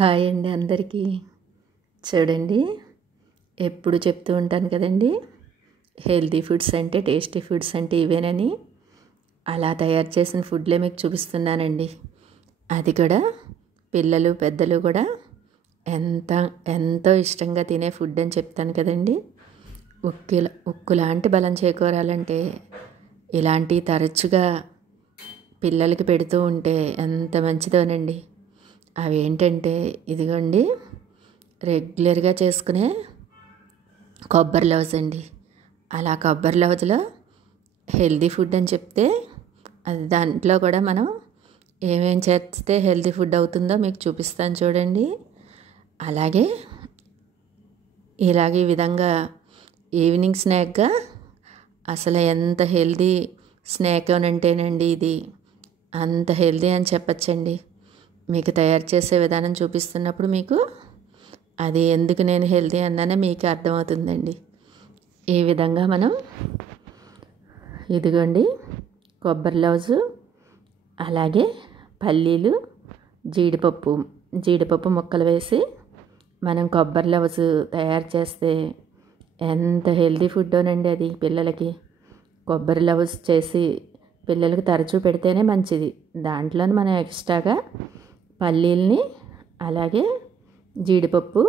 Hi అండి అందరికీ. చూడండి, ఎప్పుడు చెప్తూ ఉంటాను కదండి, హెల్తీ ఫుడ్స్ అంటే టేస్టీ ఫుడ్స్ అంటే ఇవేనని. అలా తయారు చేసిన ఫుడ్లే మీకు చూపిస్తున్నానండి. అది కూడా పిల్లలు పెద్దలు కూడా ఎంతో ఇష్టంగా తినే ఫుడ్ అని చెప్తాను కదండి. ఉక్కులాంటి బలం చేకూరాలంటే ఇలాంటివి తరచుగా పిల్లలకి పెడుతూ ఉంటే ఎంత మంచిదోనండి. అవి ఏంటంటే ఇదిగోండి, రెగ్యులర్గా చేసుకునే కొబ్బరి లౌజ్ అండి. అలా కొబ్బరి లౌజ్లో హెల్తీ ఫుడ్ అని చెప్తే అది దాంట్లో కూడా మనం ఏమేం చేస్తే హెల్తీ ఫుడ్ అవుతుందో మీకు చూపిస్తాను చూడండి. అలాగే ఈ విధంగా ఈవినింగ్ స్నాక్గా అసలు ఎంత హెల్తీ స్నాక్ అనంటేనండి ఇది అంత హెల్తీ అని చెప్పచ్చండి. మీకు తయారు చేసే విధానం చూపిస్తున్నప్పుడు మీకు అది ఎందుకు నేను హెల్తీ అన్నానో మీకు అర్థమవుతుందండి. ఈ విధంగా మనం ఇదిగోండి కొబ్బరి లౌజు, అలాగే పల్లీలు, జీడిపప్పు ముక్కలు వేసి మనం కొబ్బరి లౌజు తయారు చేస్తే ఎంత హెల్తీ ఫుడ్డోనండి అది. పిల్లలకి కొబ్బరి లౌజ్ చేసి పిల్లలకి తరచూ పెడితేనే మంచిది. దాంట్లోనే మనం ఎక్స్ట్రాగా పల్లీల్ని అలాగే జీడిపప్పు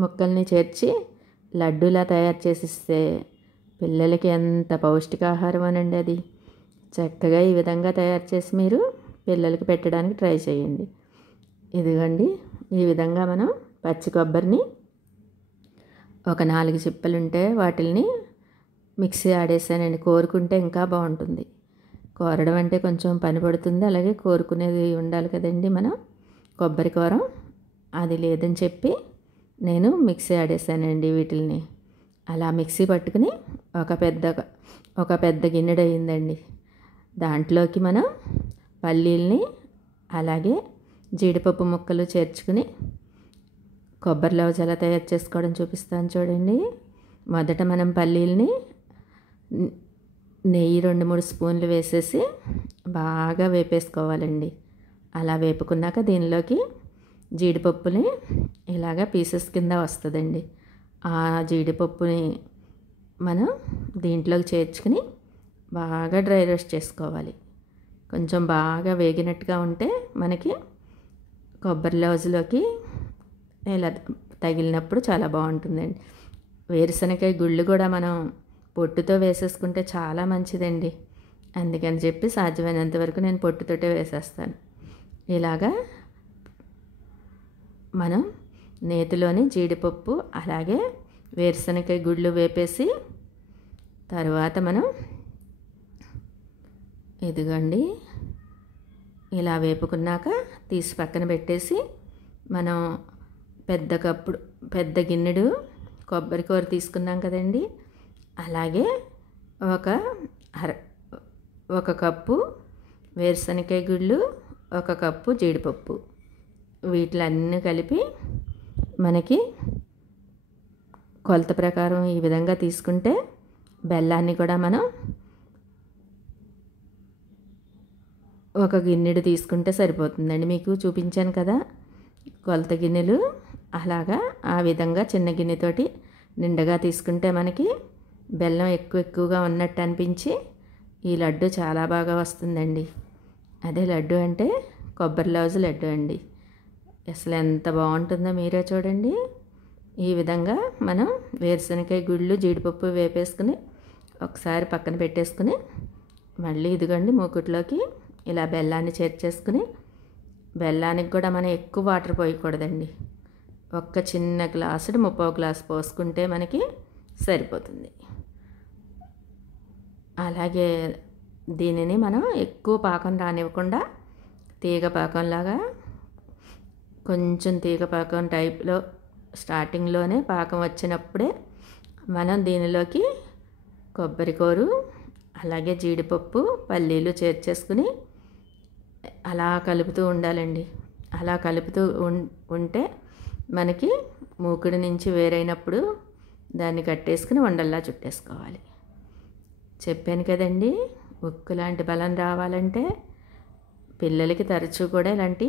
ముక్కల్ని చేర్చి లడ్డూలా తయారు చేసిస్తే పిల్లలకి ఎంత పౌష్టికాహారం అనండి అది. చక్కగా ఈ విధంగా తయారు చేసి మీరు పిల్లలకి పెట్టడానికి ట్రై చేయండి. ఇదిగోండి, ఈ విధంగా మనం పచ్చి కొబ్బరిని ఒక 4 చిప్పలు ఉంటే వాటిల్ని మిక్సీ ఆడేసానండి. కోరుకుంటే ఇంకా బాగుంటుంది. కోరడం అంటే కొంచెం పని పడుతుంది, అలాగే కోరుకునేది ఉండాలి కదండి. మనం కొబ్బరి కూర అది లేదని చెప్పి నేను మిక్సీ ఆడేసానండి వీటిల్ని. అలా మిక్సీ పట్టుకుని ఒక పెద్ద గిన్నెడు అయిందండి. దాంట్లోకి మనం పల్లీల్ని అలాగే జీడిపప్పు ముక్కలు చేర్చుకుని కొబ్బరి లౌజ్ ఎలా తయారు చేసుకోవడం చూపిస్తాను చూడండి. మొదట మనం పల్లీల్ని నెయ్యి 2-3 స్పూన్లు వేసేసి బాగా వేపేసుకోవాలండి. అలా వేపుకున్నాక దీనిలోకి జీడిపప్పుని ఇలాగ పీసెస్ కింద వస్తుందండి. ఆ జీడిపప్పుని మనం దీంట్లోకి చేర్చుకుని బాగా డ్రై రోస్ట్ చేసుకోవాలి. కొంచెం బాగా వేగినట్టుగా ఉంటే మనకి కొబ్బరి లౌజ్లోకి ఇలా తగిలినప్పుడు చాలా బాగుంటుందండి. వేరుశనగకాయ గుళ్ళు కూడా మనం పొట్టుతో వేసేసుకుంటే చాలా మంచిదండి. అందుకని చెప్పి సాధ్యమైనంత వరకు నేను పొట్టుతోటే వేసేస్తాను. ఇలాగా మనం నేతిలోని జీడిపప్పు అలాగే వేరుశనగకాయ గుళ్ళు వేపేసి తర్వాత మనం ఇదిగోండి ఇలా వేపుకున్నాక తీసి పక్కన పెట్టేసి మనం పెద్ద గిన్నెడు కొబ్బరి కూర తీసుకున్నాం కదండి. అలాగే ఒక కప్పు వేరుశనగకాయ గుళ్ళు, 1 కప్పు జీడిపప్పు, వీటిలన్నీ కలిపి మనకి కొలత ప్రకారం ఈ విధంగా తీసుకుంటే బెల్లాన్ని కూడా మనం ఒక గిన్నెడు తీసుకుంటే సరిపోతుందండి. మీకు చూపించాను కదా కొలత గిన్నెలు, అలాగా ఆ విధంగా చిన్న గిన్నెతోటి నిండుగా తీసుకుంటే మనకి బెల్లం ఎక్కువగా ఉన్నట్టు అనిపించి ఈ లడ్డు చాలా బాగా వస్తుందండి. అదే లడ్డు అంటే కొబ్బరి లౌజ్ లడ్డు అండి. అసలు ఎంత బాగుంటుందో మీరే చూడండి. ఈ విధంగా మనం వేరుశనగకాయ గుళ్ళు, జీడిపప్పు వేపేసుకుని ఒకసారి పక్కన పెట్టేసుకుని మళ్ళీ ఇదిగోండి మూకుట్లోకి ఇలా బెల్లాన్ని చేర్చేసుకుని, బెల్లానికి కూడా మనం ఎక్కువ వాటర్ పోయకూడదండి. ఒక్క చిన్న గ్లాసుడు 30 గ్లాసు పోసుకుంటే మనకి సరిపోతుంది. అలాగే దీనిని మనం ఎక్కువ పాకం రానివ్వకుండా తీగ పాకంలాగా కొంచెం తీగ పాకం టైప్లో స్టార్టింగ్లోనే పాకం వచ్చినప్పుడే మనం దీనిలోకి కొబ్బరి కూరు అలాగే జీడిపప్పు పల్లీలు చేర్చేసుకుని అలా కలుపుతూ ఉండాలండి. అలా కలుపుతూ ఉంటే మనకి మూకుడి నుంచి వేరైనప్పుడు దాన్ని కట్టేసుకుని ఉండల్లా చుట్టేసుకోవాలి. చెప్పాను కదండి, ఉక్కు లాంటి బలం రావాలంటే పిల్లలకి తరచూ కూడా ఇలాంటి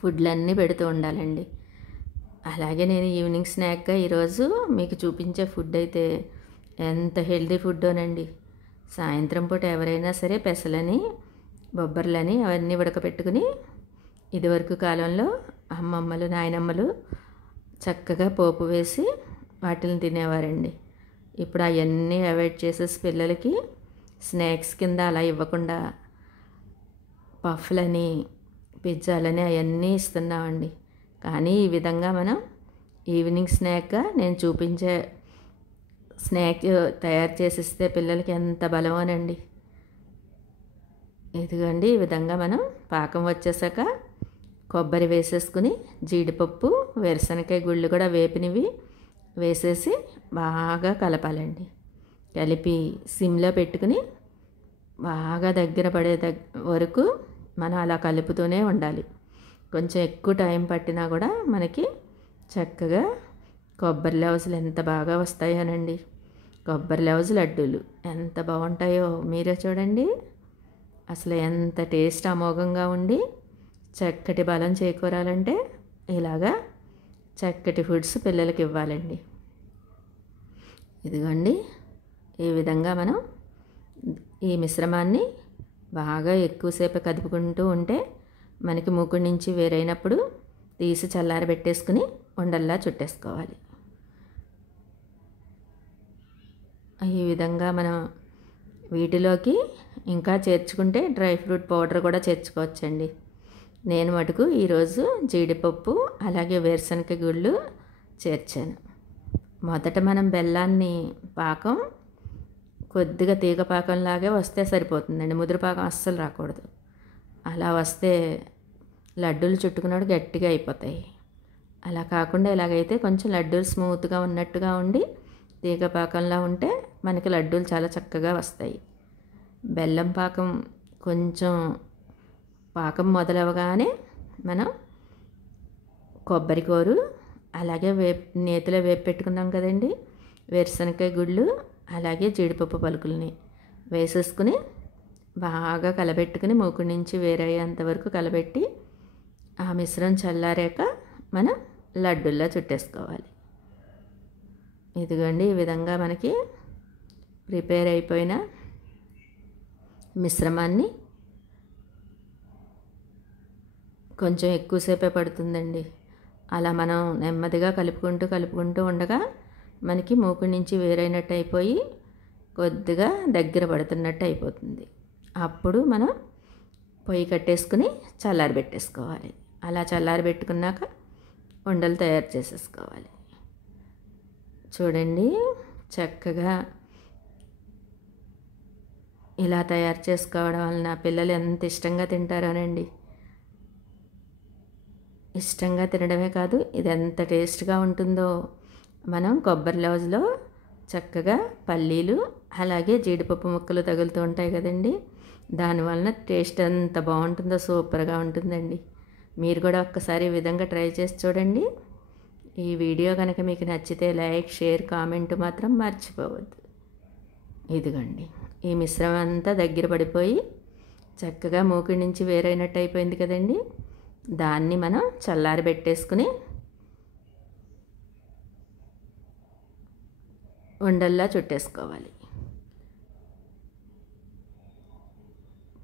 ఫుడ్లన్నీ పెడుతూ ఉండాలండి. అలాగే నేను ఈవినింగ్ స్నాక్గా ఈరోజు మీకు చూపించే ఫుడ్ అయితే ఎంత హెల్దీ ఫుడ్డోనండి. సాయంత్రం పూట ఎవరైనా సరే పెసలని, బొబ్బర్లని అవన్నీ ఉడకపెట్టుకుని ఇదివరకు కాలంలో అమ్మమ్మలు, నాయనమ్మలు చక్కగా పోపు వేసి వాటిని తినేవారండి. ఇప్పుడు అవన్నీ అవాయిడ్ చేసేసి పిల్లలకి స్నాక్స్ కింద అలా ఇవ్వకుండా పఫ్లని, పిజ్జాలని అవన్నీ ఇస్తున్నామండి. కానీ ఈ విధంగా మనం ఈవినింగ్ స్నాక్గా నేను చూపించే స్నాక్ తయారు చేసిస్తే పిల్లలకి ఎంత బలమోనండి. ఇదిగోండి ఈ విధంగా మనం పాకం వచ్చేసాక కొబ్బరి వేసేసుకుని జీడిపప్పు, వేరుశనగకాయ గుళ్ళు కూడా వేపినవి వేసేసి బాగా కలపాలండి. కలిపి సిమ్లో పెట్టుకుని బాగా దగ్గర పడే వరకు మనం అలా కలుపుతూనే ఉండాలి. కొంచెం ఎక్కువ టైం పట్టినా కూడా మనకి చక్కగా కొబ్బరి లవజులు ఎంత బాగా వస్తాయోనండి. కొబ్బరి లవజు లడ్డూలు ఎంత బాగుంటాయో మీరే చూడండి. అసలు ఎంత టేస్ట్ అమోఘంగా ఉండి చక్కటి బలం చేకూరాలంటే ఇలాగా చక్కటి ఫుడ్స్ పిల్లలకి ఇవ్వాలండి. ఇదిగోండి ఈ విధంగా మనం ఈ మిశ్రమాన్ని బాగా ఎక్కువసేపు కదుపుకుంటూ ఉంటే మనకి మూకుడి నుంచి వేరైనప్పుడు తీసి చల్లారబెట్టేసుకుని ఉండల్లా చుట్టేసుకోవాలి. ఈ విధంగా మనం వీటిలోకి ఇంకా చేర్చుకుంటే డ్రై ఫ్రూట్ పౌడర్ కూడా చేర్చుకోవచ్చండి. నేను మటుకు ఈరోజు జీడిపప్పు అలాగే వేరుశనగ గుళ్ళు చేర్చాను. మొదట మనం బెల్లాన్ని పాకం కొద్దిగా తీగ పాకంలాగే వస్తే సరిపోతుందండి. ముదురు పాకం అస్సలు రాకూడదు. అలా వస్తే లడ్డూలు చుట్టుకున్నాడు గట్టిగా అయిపోతాయి. అలా కాకుండా ఇలాగైతే కొంచెం లడ్డూలు స్మూత్గా ఉన్నట్టుగా ఉండి తీగ పాకంలా ఉంటే మనకి లడ్డూలు చాలా చక్కగా వస్తాయి. బెల్లం పాకం కొంచెం పాకం మొదలవగానే మనం కొబ్బరి కూరు అలాగే నేతిలో వేపి పెట్టుకున్నాం కదండి వేరుశనగకాయ గుళ్ళు అలాగే జీడిపప్పు పలుకుల్ని వేసేసుకుని బాగా కలబెట్టుకుని మూకుడి నుంచి వేరయ్యేంత వరకు కలబెట్టి ఆ మిశ్రమం చల్లారాక మనం లడ్డూల్లా చుట్టేసుకోవాలి. ఇదిగోండి ఈ విధంగా మనకి ప్రిపేర్ అయిపోయిన మిశ్రమాన్ని కొంచెం ఎక్కువసేపే పడుతుందండి. అలా మనం నెమ్మదిగా కలుపుకుంటూ ఉండగా మనకి మూకుడి నుంచి వేరైనట్టు అయిపోయి కొద్దిగా దగ్గర పడుతున్నట్టు అయిపోతుంది. అప్పుడు మనం పొయ్యి కట్టేసుకుని చల్లారబెట్టేసుకోవాలి. అలా చల్లారబెట్టుకున్నాక ఉండలు తయారు చేసేసుకోవాలి. చూడండి చక్కగా ఇలా తయారు చేసుకోవడం వలన పిల్లలు ఎంత ఇష్టంగా తింటారోనండి. ఇష్టంగా తినడమే కాదు ఇది ఎంత టేస్ట్గా ఉంటుందో. మనం కొబ్బరి లవజ్లో చక్కగా పల్లీలు అలాగే జీడిపప్పు ముక్కలు తగులుతూ ఉంటాయి కదండి. దానివలన టేస్ట్ ఎంత బాగుంటుందో సూపర్గా ఉంటుందండి. మీరు కూడా ఒక్కసారి ఈ విధంగా ట్రై చేసి చూడండి. ఈ వీడియో కనుక మీకు నచ్చితే లైక్, షేర్, కామెంట్ మాత్రం మర్చిపోవద్దు. ఇదిగోండి ఈ మిశ్రమం అంతా దగ్గర పడిపోయి చక్కగా మూకుడి నుంచి వేరైనట్టు అయిపోయింది కదండి. దాన్ని మనం చల్లారబెట్టేసుకుని ఉండల్లా చుట్టేసుకోవాలి.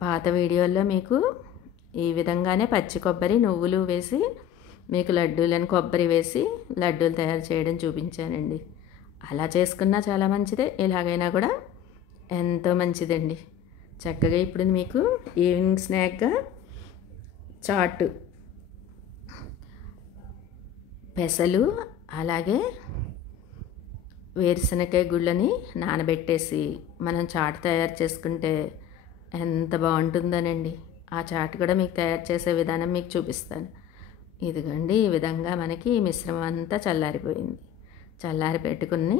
పాత వీడియోల్లో మీకు ఈ విధంగానే పచ్చి కొబ్బరి, నువ్వులు వేసి మీకు లడ్డూలని కొబ్బరి వేసి లడ్డూలు తయారు చేయడం చూపించానండి. అలా చేసుకున్నా చాలా మంచిదే, ఇలాగైనా కూడా ఎంతో మంచిదండి. చక్కగా ఇప్పుడు మీకు ఈవినింగ్ స్నాక్గా చాటు పెసలు అలాగే వేరుశనగకాయ గుళ్ళని నానబెట్టేసి మనం చాటు తయారు చేసుకుంటే ఎంత బాగుంటుందోనండి. ఆ చాటు కూడా మీకు తయారు చేసే విధానం మీకు చూపిస్తాను. ఇదిగోండి ఈ విధంగా మనకి ఈ మిశ్రమం అంతా చల్లారిపోయింది. చల్లారి పెట్టుకుని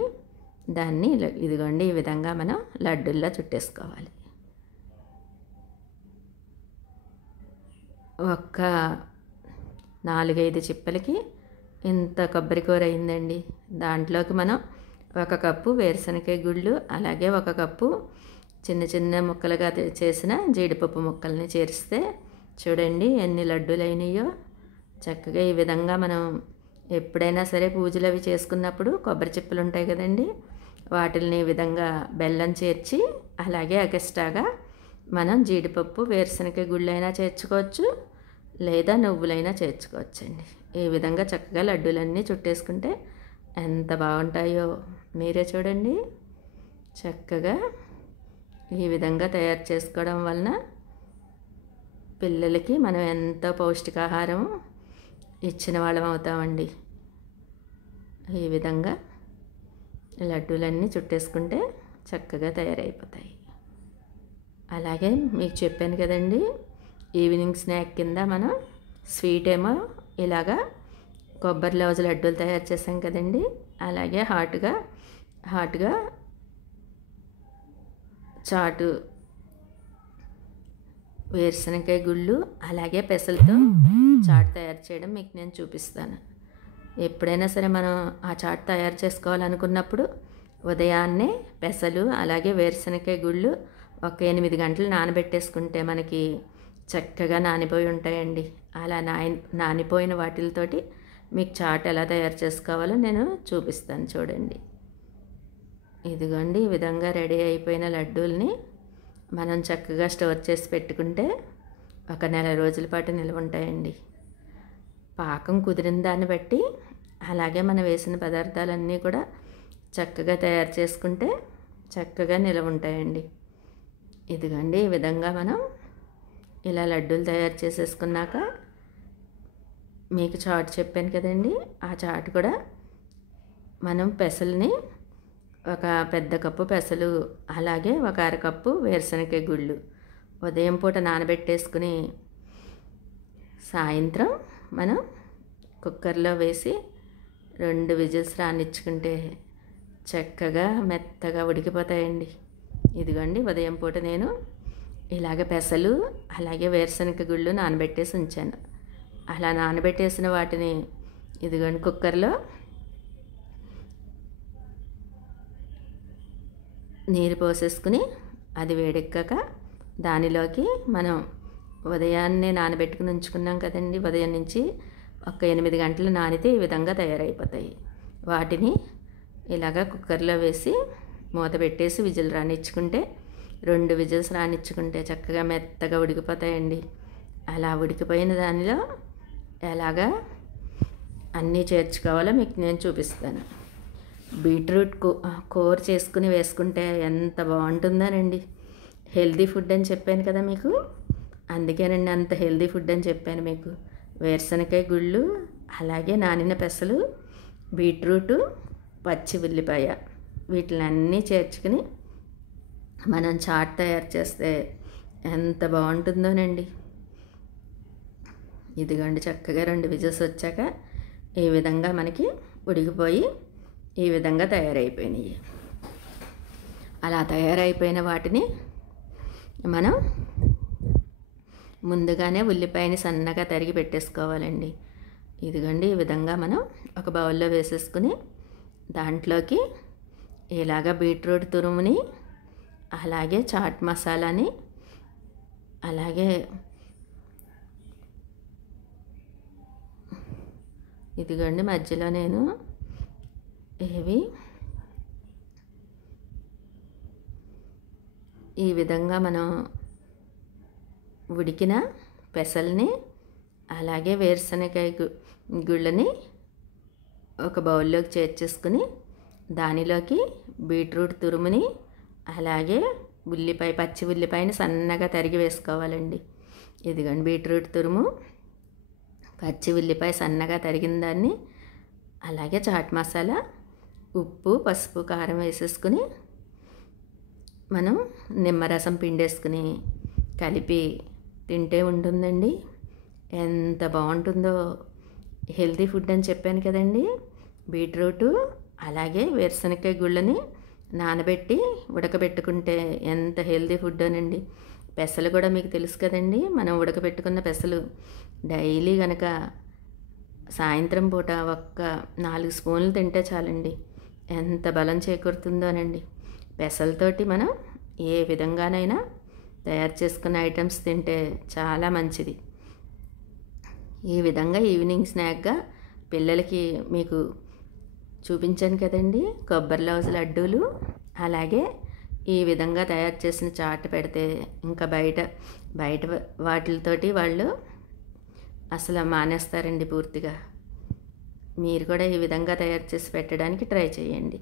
దాన్ని ఇదిగోండి ఈ విధంగా మనం లడ్డూల్లా చుట్టేసుకోవాలి. ఒక్క 4-5 చిప్పలకి ఇంత కొబ్బరి కూర అయిందండి. దాంట్లోకి మనం 1 కప్పు వేరుశనగకాయ గుళ్ళు అలాగే 1 కప్పు చిన్న చిన్న ముక్కలుగా చేసిన జీడిపప్పు ముక్కల్ని చేరిస్తే చూడండి ఎన్ని లడ్డూలు అయినాయో. చక్కగా ఈ విధంగా మనం ఎప్పుడైనా సరే పూజలు అవి చేసుకున్నప్పుడు కొబ్బరి చిప్పలు ఉంటాయి కదండి, వాటిని ఈ విధంగా బెల్లం చేర్చి అలాగే ఎక్స్ట్రాగా మనం జీడిపప్పు వేరుశనగ గుళ్ళైనా చేర్చుకోవచ్చు, లేదా నువ్వులైనా చేర్చుకోవచ్చండి. ఈ విధంగా చక్కగా లడ్డూలన్నీ చుట్టేసుకుంటే ఎంత బాగుంటాయో మీరే చూడండి. చక్కగా ఈ విధంగా తయారు చేసుకోవడం వలన పిల్లలకి మనం ఎంతో పౌష్టికాహారం ఇచ్చిన వాళ్ళం అవుతామండి. ఈ విధంగా లడ్డూలన్నీ చుట్టేసుకుంటే చక్కగా తయారైపోతాయి. అలాగే మీకు చెప్పాను కదండి, ఈవినింగ్ స్నాక్ కింద మనం స్వీట్ ఏమో ఇలాగా కొబ్బరి లౌజ్ లడ్డూలు తయారు చేసాం కదండి, అలాగే హాట్గా చాటు వేరుశనగకాయ గుళ్ళు అలాగే పెసలతో చాట్ తయారు చేయడం మీకు నేను చూపిస్తాను. ఎప్పుడైనా సరే మనం ఆ చాట్ తయారు చేసుకోవాలనుకున్నప్పుడు ఉదయాన్నే పెసలు అలాగే వేరుశనగకాయ గుళ్ళు ఒక 8 గంటలు నానబెట్టేసుకుంటే మనకి చక్కగా నానిపోయి ఉంటాయండి. అలా నానిపోయిన వాటితోటి మీకు చాట్ ఎలా తయారు చేసుకోవాలో నేను చూపిస్తాను చూడండి. ఇదిగోండి, ఈ విధంగా రెడీ అయిపోయిన లడ్డూల్ని మనం చక్కగా స్టోర్ చేసి పెట్టుకుంటే ఒక నెల రోజుల పాటు నిల్వ ఉంటాయండి. పాకం కుదిరిన దాన్ని బట్టి అలాగే మనం వేసిన పదార్థాలన్నీ కూడా చక్కగా తయారు చేసుకుంటే చక్కగా నిల్వ ఉంటాయండి. ఇదిగోండి, ఈ విధంగా మనం ఇలా లడ్డూలు తయారు చేసేసుకున్నాక మీకు చాట్ చెప్పాను కదండి, ఆ చాట్ కూడా మనం పెసల్ని ఒక పెద్ద కప్పు పెసలు అలాగే ఒక అరకప్పు వేరుశనగకాయ గుళ్ళు ఉదయం పూట నానబెట్టేసుకుని సాయంత్రం మనం కుక్కర్లో వేసి 2 విజిల్స్ రానిచ్చుకుంటే చక్కగా మెత్తగా ఉడికిపోతాయండి. ఇదిగోండి, ఉదయం పూట నేను ఇలాగ పెసలు అలాగే వేరుశనగ గుళ్ళు నానబెట్టేసి ఉంచాను. అలా నానబెట్టేసిన వాటిని ఇదిగోండి కుక్కర్లో నీరు పోసేసుకుని అది వేడెక్కాక దానిలోకి మనం ఉదయాన్నే నానబెట్టుకుని ఉంచుకున్నాం కదండి, ఉదయం నుంచి ఒక 8 గంటలు నానితే ఈ విధంగా తయారైపోతాయి. వాటిని ఇలాగా కుక్కర్లో వేసి మూత పెట్టేసి విజిల్ రానిచ్చుకుంటే 2 విజిల్స్ రానిచ్చుకుంటే చక్కగా మెత్తగా ఉడికిపోతాయండి. అలా ఉడికిపోయిన దానిలో ఎలాగా అన్నీ చేర్చుకోవాలో మీకు నేను చూపిస్తాను. బీట్రూట్ కూర చేసుకుని వేసుకుంటే ఎంత బాగుంటుందోనండి. హెల్దీ ఫుడ్ అని చెప్పాను కదా మీకు, అందుకేనండి అంత హెల్దీ ఫుడ్ అని చెప్పాను మీకు. వేరుశనగకాయ గుళ్ళు అలాగే నానిన పెసలు, బీట్రూటు, పచ్చి ఉల్లిపాయ వీటిని చేర్చుకుని మనం చాట్ తయారు చేస్తే ఎంత బాగుంటుందోనండి. ఇదిగోండి, చక్కగా 2 విజిల్స్ వచ్చాక ఈ విధంగా మనకి ఉడికిపోయి ఈ విధంగా తయారైపోయినాయి. అలా తయారైపోయిన వాటిని మనం ముందుగానే ఉల్లిపాయని సన్నగా తరిగి పెట్టేసుకోవాలండి. ఇదిగోండి, ఈ విధంగా మనం ఒక బౌల్లో వేసేసుకుని దాంట్లోకి ఇలాగ బీట్రూట్ తురుముని అలాగే చాట్ మసాలాని అలాగే ఇదిగోండి మధ్యలో నేను ఈ విధంగా మనం ఉడికిన పెసల్ని అలాగే వేరుశనగకాయ గుళ్ళని ఒక బౌల్లోకి చేర్చేసుకుని దానిలోకి బీట్రూట్ తురుముని అలాగే పచ్చి ఉల్లిపాయని సన్నగా తరిగి వేసుకోవాలండి. ఇదిగోండి, బీట్రూట్ తురుము, పచ్చి ఉల్లిపాయ సన్నగా తరిగిన దాన్ని అలాగే చాట్ మసాలా, ఉప్పు, పసుపు, కారం వేసేసుకుని మనం నిమ్మరసం పిండేసుకుని కలిపి తింటే ఉంటుందండి. ఎంత బాగుంటుందో. హెల్తీ ఫుడ్ అని చెప్పాను కదండి. బీట్రూటు అలాగే వేరుశనగకాయ గుళ్ళని నానబెట్టి ఉడకబెట్టుకుంటే ఎంత హెల్తీ ఫుడ్ అనండి. పెసలు కూడా మీకు తెలుసు కదండి, మనం ఉడకబెట్టుకున్న పెసలు డైలీ కనుక సాయంత్రం పూట ఒక్క 4 స్పూన్లు తింటే చాలండి, ఎంత బలం చేకూరుతుందోనండి. పెసలతోటి మనం ఏ విధంగానైనా తయారు చేసుకున్న ఐటమ్స్ తింటే చాలా మంచిది. ఈ విధంగా ఈవినింగ్ స్నాక్గా పిల్లలకి మీకు చూపించాను కదండి కొబ్బరి లవుజు లడ్డూలు. అలాగే ఈ విధంగా తయారు చేసిన చాట్ పెడితే ఇంకా బయట వాటితోటి వాళ్ళు అసలు మానేస్తారండి పూర్తిగా. మీరు కూడా ఈ విధంగా తయారు చేసి పెట్టడానికి ట్రై చేయండి.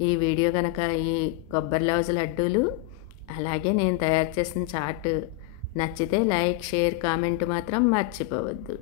ఈ వీడియో కనుక ఈ కొబ్బరి లవుజు లడ్డూలు అలాగే నేను తయారు చేసిన చాట్ నచ్చితే లైక్, షేర్, కామెంట్ మాత్రం మర్చిపోవద్దు.